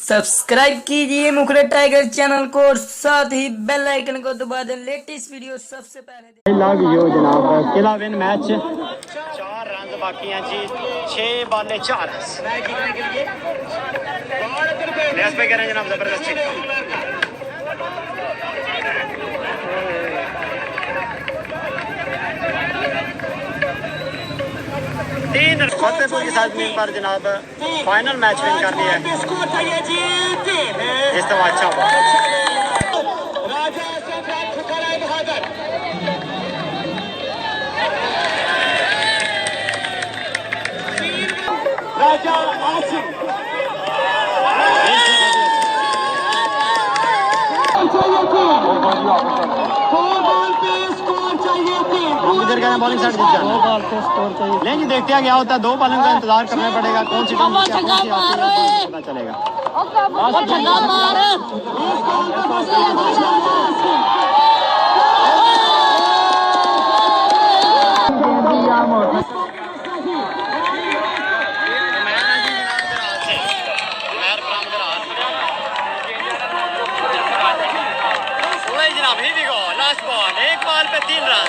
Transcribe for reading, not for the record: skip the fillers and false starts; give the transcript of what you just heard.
Subscribe कीजिए मुखड़ा tiger channel को और साथ ही बेल आइकन को दबा दें लेटेस्ट वीडियो सबसे पहले। लग गयो जनाब किला विन मैच 4 रन बाकी हैं जी 6 बॉलें 4 पे कह रहे हैं जनाब जबरदस्त तीन फतेहपुर की साजमीन पर जनाब फाइनल मैच विन कर लिया है। इस तो अच्छा हुआ राजा आसिम इधर कहना बॉलिंग साइड जीत जाना 2 बॉल पे स्कोर चाहिए। नहीं जी देखते हैं क्या होता है, 2 बॉलिंग का इंतजार करना पड़ेगा। कौन सी टीम पता चलेगा। लास्ट बॉल 1 बॉल पे 3 रन।